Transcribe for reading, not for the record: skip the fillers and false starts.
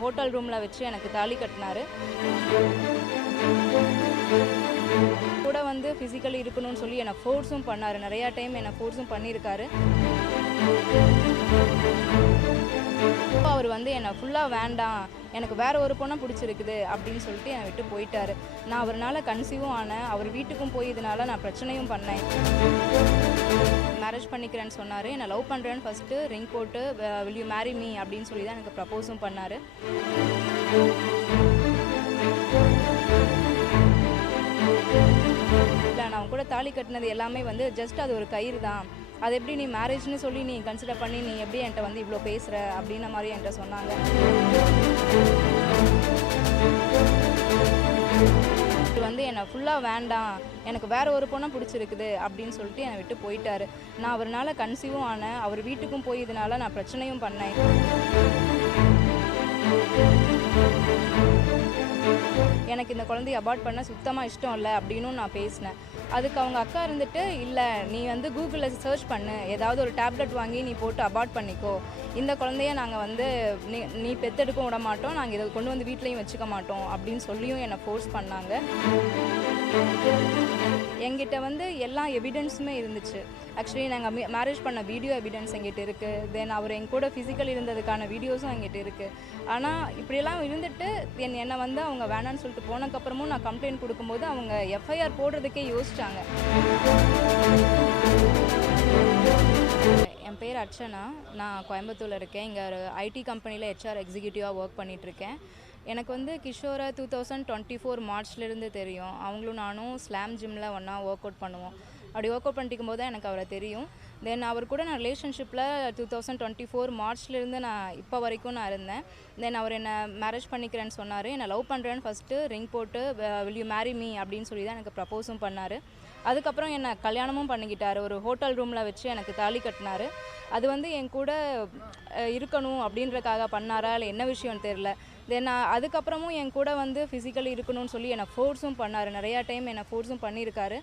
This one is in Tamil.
ஹோட்டல் ரூமில் வச்சு எனக்கு தாலி கட்டினாரு. கூட வந்து ஃபிசிக்கலி இருக்கணும்னு சொல்லி என்னை ஃபோர்ஸும் பண்ணார். நிறையா டைம் என்னை ஃபோர்ஸும் பண்ணியிருக்காரு. அவர் வந்து என்னை ஃபுல்லாக வேண்டாம், எனக்கு வேற ஒரு பொண்ணை பிடிச்சிருக்குது அப்படின்னு சொல்லிட்டு என்னை விட்டு போயிட்டாரு. நான் அவர்னால கன்சீவும் ஆனேன். அவர் வீட்டுக்கும் போய் இதனால நான் பிரச்சனையும் பண்ணேன். மேரேஜ் பண்ணிக்கிறேன்னு சொன்னார். என்னை லவ் பண்ணுறேன்னு ஃபஸ்ட்டு ரிங் போட்டு வில் யூ மேரி மீ அப்படின்னு சொல்லி தான் எனக்கு ப்ரப்போஸும் பண்ணார். இல்லை, நான் அவங்க கூட தாலி கட்டினது எல்லாமே வந்து ஜஸ்ட் அது ஒரு கயிறு தான். அது எப்படி நீ மேரேஜ்னு சொல்லி நீ கன்சிடர் பண்ணி நீ எப்படி என்கிட்ட வந்து இவ்வளோ பேசுகிற அப்படின்ன மாதிரி என்கிட்ட சொன்னாங்க. இது வந்து என்னை ஃபுல்லாக வேண்டாம், எனக்கு வேற ஒரு பொண்ணை பிடிச்சிருக்குது அப்படின்னு சொல்லிட்டு என்னை விட்டு போயிட்டாரு. நான் அவர்னால கன்சீவும் ஆனேன். அவர் வீட்டுக்கும் போய் இதனால நான் பிரச்சனையும் பண்ணேன். எனக்கு இந்த குழந்தைய அபார்ட் பண்ண சுத்தமாக இஷ்டம் இல்லை அப்படின்னு நான் பேசினேன். அதுக்கு அவங்க அக்கா இருந்துட்டு, இல்லை நீ வந்து கூகுளில் சர்ச் பண்ணு, ஏதாவது ஒரு டேப்லெட் வாங்கி நீ போட்டு அபார்ட் பண்ணிக்கோ, இந்த குழந்தைய நாங்கள் வந்து நீ பெத்தெடுக்க விட மாட்டோம், நாங்கள் இதை கொண்டு வந்து வீட்லேயும் வச்சுக்க மாட்டோம் அப்படின்னு சொல்லியும் என்னை ஃபோர்ஸ் பண்ணாங்க. எங்கிட்ட வந்து எல்லா எவிடன்ஸுமே இருந்துச்சு. ஆக்சுவலி நாங்கள் மேரேஜ் பண்ண வீடியோ எவிடன்ஸ் எங்கிட்ட இருக்குது. தென் அவர் என் கூட ஃபிசிக்கல் இருந்ததுக்கான வீடியோஸும் எங்கிட்ட இருக்குது. ஆனால் இப்படியெல்லாம் இருந்துட்டு என்னை வந்து அவங்க வேணான்னு சொல்லிட்டு போனதுக்கப்புறமும் நான் கம்ப்ளைண்ட் கொடுக்கும்போது அவங்க எஃப்ஐஆர் போடுறதுக்கே யோசிச்சாங்க. என் பேர் அர்ச்சனா. நான் கோயம்புத்தூரில் இருக்கேன். இங்கே ஒரு ஐடி கம்பெனியில் ஹெச்ஆர் எக்ஸிக்யூட்டிவாக ஒர்க் பண்ணிகிட்ருக்கேன். எனக்கு வந்து கிஷோரை 2024 மார்ச்லேருந்து தெரியும். அவங்களும் நானும் ஸ்லாம் ஜிம்மில் ஒன்றா ஒர்க் அவுட் பண்ணுவோம். அப்படி ஒர்க் அவுட் பண்ணிக்கும் போது தான் எனக்கு அவரை தெரியும். தென் அவர் கூட நான் ரிலேஷன்ஷிப்பில் 2024 மார்ச்லேருந்து நான் இப்போ வரைக்கும் நான் இருந்தேன். தென் அவர் என்னை மேரேஜ் பண்ணிக்கிறேன்னு சொன்னார். என்னை லவ் பண்ணுறேன்னு ஃபஸ்ட்டு ரிங் போட்டு வில் யூ மேரி மீ அப்படின்னு சொல்லி தான் எனக்கு ப்ரப்போஸும் பண்ணார். அதுக்கப்புறம் என்னை கல்யாணமும் பண்ணிக்கிட்டார். ஒரு ஹோட்டல் ரூமில் வச்சு எனக்கு தாலி கட்டினார். அது வந்து என் கூட இருக்கணும் அப்படின்றக்காக பண்ணாரா இல்லை என்ன விஷயம்னு தெரில. தென் அதுக்கப்புறமும் என் கூட வந்து ஃபிசிக்கலி இருக்கணும்னு சொல்லி என்னை ஃபோர்ஸும் பண்ணார். நிறையா டைம் என்னை ஃபோர்ஸும் பண்ணியிருக்காரு.